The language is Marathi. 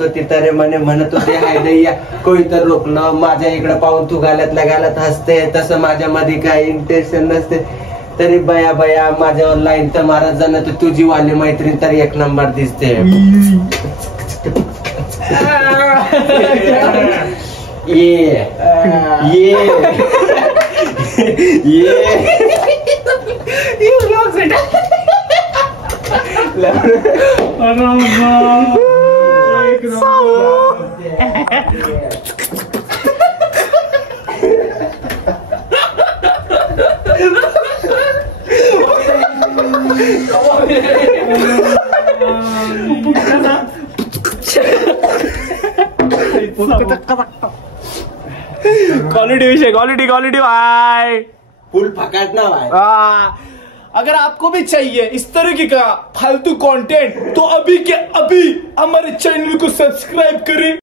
होती तर म्हणे म्हणत होते हाय दैया कोणी तर रोखलं माझ्या इकडे पाहून तू गाल्यातल्या गाल्यात हसते तसं माझ्या मध्ये काही इंटेन्शन नसते तरी बया बया माझ्यावर लाईन तर मारत जाणं तर तुझी वाली मैत्रीण तर एक नंबर दिसते ये क्वालिटी विषय क्वालिटी भाई फुल फकाट ना भाई। अगर आपको भी चाहिए इस तरीके का फालतू कंटेंट तो अभी के अभी हमारे चैनल को सब्सक्राइब करें।